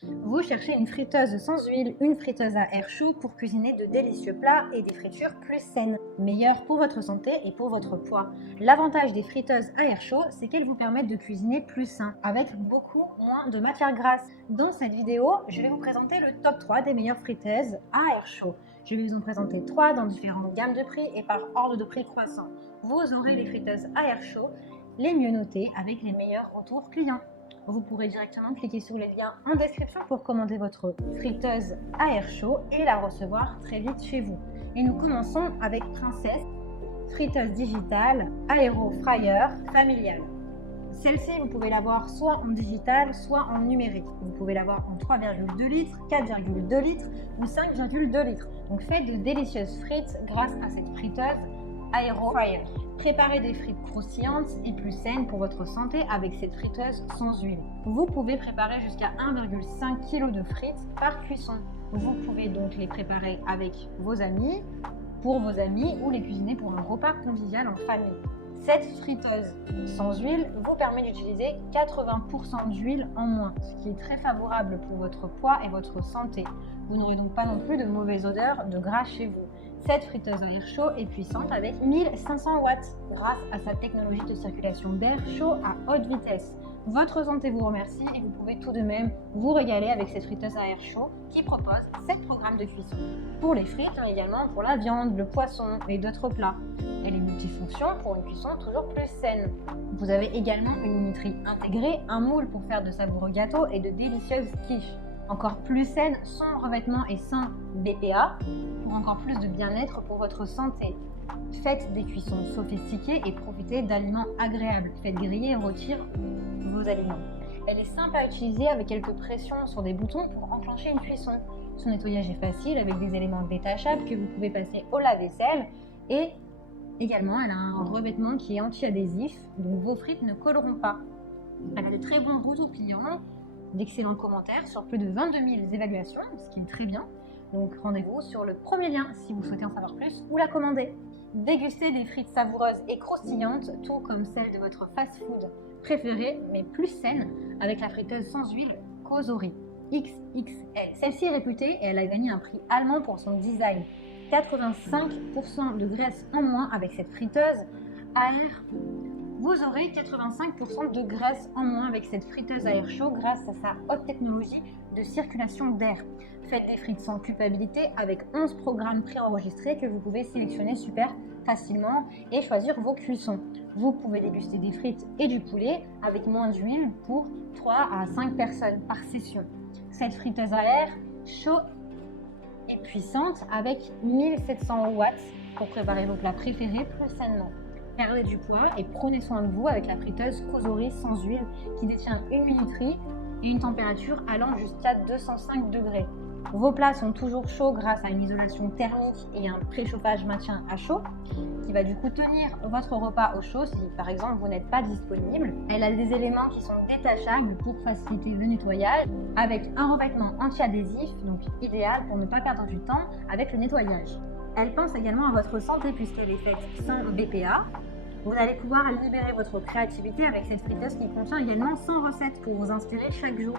Vous cherchez une friteuse sans huile, une friteuse à air chaud pour cuisiner de délicieux plats et des fritures plus saines, meilleures pour votre santé et pour votre poids. L'avantage des friteuses à air chaud, c'est qu'elles vous permettent de cuisiner plus sain, avec beaucoup moins de matière grasse. Dans cette vidéo, je vais vous présenter le top 3 des meilleures friteuses à air chaud. Je vais vous en présenter 3 dans différentes gammes de prix et par ordre de prix croissant. Vous aurez les friteuses à air chaud les mieux notées avec les meilleurs retours clients. Vous pourrez directement cliquer sur les liens en description pour commander votre friteuse à air chaud et la recevoir très vite chez vous. Et nous commençons avec Princess, friteuse digitale, aéro fryer familiale. Celle-ci, vous pouvez l'avoir soit en digital, soit en numérique. Vous pouvez l'avoir en 3,2 litres, 4,2 litres ou 5,2 litres. Donc faites de délicieuses frites grâce à cette friteuse aéro fryer. Préparez des frites croustillantes et plus saines pour votre santé avec cette friteuse sans huile. Vous pouvez préparer jusqu'à 1,5 kg de frites par cuisson. Vous pouvez donc les préparer avec vos amis, pour vos amis ou les cuisiner pour un repas convivial en famille. Cette friteuse sans huile vous permet d'utiliser 80% d'huile en moins, ce qui est très favorable pour votre poids et votre santé. Vous n'aurez donc pas non plus de mauvaise odeur de gras chez vous. Cette friteuse à air chaud est puissante avec 1500 watts grâce à sa technologie de circulation d'air chaud à haute vitesse. Votre santé vous remercie et vous pouvez tout de même vous régaler avec cette friteuse à air chaud qui propose 7 programmes de cuisson. Pour les frites, mais également pour la viande, le poisson et d'autres plats. Elle est multifonction pour une cuisson toujours plus saine. Vous avez également une minuterie intégrée, un moule pour faire de savoureux gâteaux et de délicieuses quiches. Encore plus saine, sans revêtement et sans BPA, pour encore plus de bien-être pour votre santé. Faites des cuissons sophistiquées et profitez d'aliments agréables. Faites griller et rôtir vos aliments. Elle est simple à utiliser avec quelques pressions sur des boutons pour enclencher une cuisson. Son nettoyage est facile avec des éléments détachables que vous pouvez passer au lave-vaisselle et également elle a un revêtement qui est anti-adhésif, donc vos frites ne colleront pas. Elle a de très bons retours clients, d'excellents commentaires sur plus de 22 000 évaluations, ce qui est très bien. Donc rendez-vous sur le premier lien si vous souhaitez en savoir plus ou la commander. Dégustez des frites savoureuses et croustillantes, tout comme celles de votre fast-food préférée, mais plus saine, avec la friteuse sans huile Cosori XXL. Celle-ci est réputée et elle a gagné un prix allemand pour son design. 85% de graisse en moins avec cette friteuse à air. Vous aurez 85% de graisse en moins avec cette friteuse à air chaud grâce à sa haute technologie de circulation d'air. Faites des frites sans culpabilité avec 11 programmes préenregistrés que vous pouvez sélectionner super facilement et choisir vos cuissons. Vous pouvez déguster des frites et du poulet avec moins d'huile pour 3 à 5 personnes par session. Cette friteuse à air chaud et puissante avec 1700 watts pour préparer vos plats préférés plus sainement. Perdez du poids et prenez soin de vous avec la friteuse Cosori sans huile qui détient une minuterie et une température allant jusqu'à 205 degrés. Vos plats sont toujours chauds grâce à une isolation thermique et un préchauffage maintien à chaud qui va du coup tenir votre repas au chaud si par exemple vous n'êtes pas disponible. Elle a des éléments qui sont détachables pour faciliter le nettoyage avec un revêtement anti-adhésif, donc idéal pour ne pas perdre du temps avec le nettoyage. Elle pense également à votre santé puisqu'elle est faite sans BPA. Vous allez pouvoir libérer votre créativité avec cette friteuse qui contient également 100 recettes pour vous inspirer chaque jour.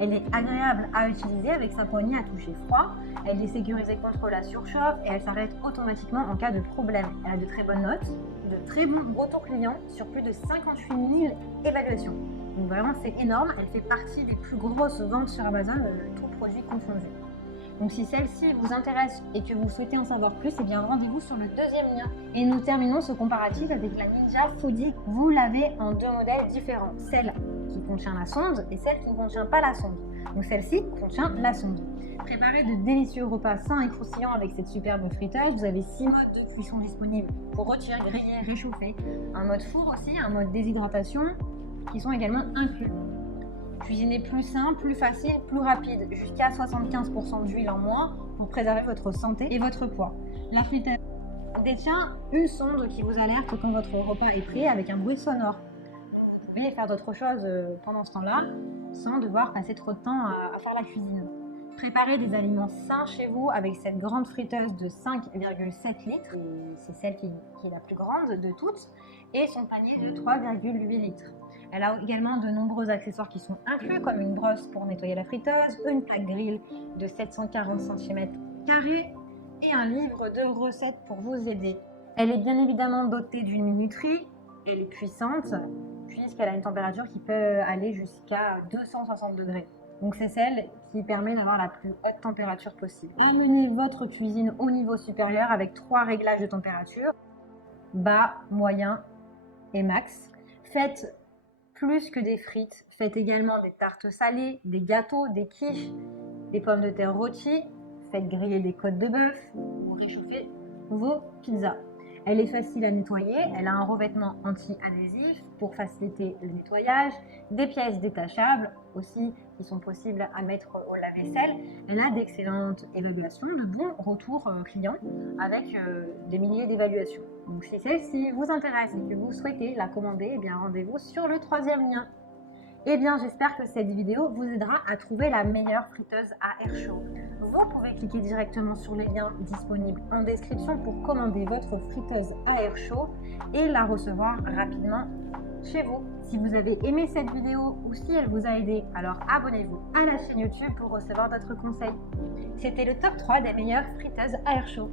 Elle est agréable à utiliser avec sa poignée à toucher froid. Elle est sécurisée contre la surchauffe et elle s'arrête automatiquement en cas de problème. Elle a de très bonnes notes, de très bons retours clients sur plus de 58 000 évaluations. Donc vraiment c'est énorme, elle fait partie des plus grosses ventes sur Amazon, tout produit confondu. Donc si celle-ci vous intéresse et que vous souhaitez en savoir plus, eh bien rendez-vous sur le deuxième lien. Et nous terminons ce comparatif avec la Ninja Foodi. Vous l'avez en 2 modèles différents, celle qui contient la sonde et celle qui ne contient pas la sonde. Donc celle-ci contient la sonde. Préparez de délicieux repas sains et croustillants avec cette superbe friteuse. Vous avez 6 modes de cuisson disponibles pour rôtir, griller, réchauffer. Un mode four aussi, un mode déshydratation qui sont également inclus. Cuisiner plus simple, plus facile, plus rapide, jusqu'à 75% d'huile en moins pour préserver votre santé et votre poids. La friteuse détient une sonde qui vous alerte quand votre repas est prêt avec un bruit sonore. Vous pouvez faire d'autres choses pendant ce temps-là sans devoir passer trop de temps à faire la cuisine. Préparez des aliments sains chez vous avec cette grande friteuse de 5,7 litres, c'est celle qui est la plus grande de toutes, et son panier de 3,8 litres. Elle a également de nombreux accessoires qui sont inclus, comme une brosse pour nettoyer la friteuse, une plaque grill de 740 cm² et un livre de recettes pour vous aider. Elle est bien évidemment dotée d'une minuterie. Elle est puissante puisqu'elle a une température qui peut aller jusqu'à 260 degrés. Donc c'est celle qui permet d'avoir la plus haute température possible. Amenez votre cuisine au niveau supérieur avec 3 réglages de température, bas, moyen et max. Faites plus que des frites, faites également des tartes salées, des gâteaux, des quiches, des pommes de terre rôties, faites griller des côtes de bœuf ou réchauffez vos pizzas. Elle est facile à nettoyer, elle a un revêtement anti-adhésif pour faciliter le nettoyage, des pièces détachables aussi qui sont possibles à mettre au lave-vaisselle. Elle a d'excellentes évaluations, de bons retours clients avec des milliers d'évaluations. Donc si celle-ci vous intéresse et que vous souhaitez la commander, eh bien rendez-vous sur le 3e lien. Eh bien, j'espère que cette vidéo vous aidera à trouver la meilleure friteuse à air chaud. Vous pouvez cliquer directement sur les liens disponibles en description pour commander votre friteuse à air chaud et la recevoir rapidement chez vous. Si vous avez aimé cette vidéo ou si elle vous a aidé, alors abonnez-vous à la chaîne YouTube pour recevoir d'autres conseils. C'était le top 3 des meilleures friteuses à air chaud.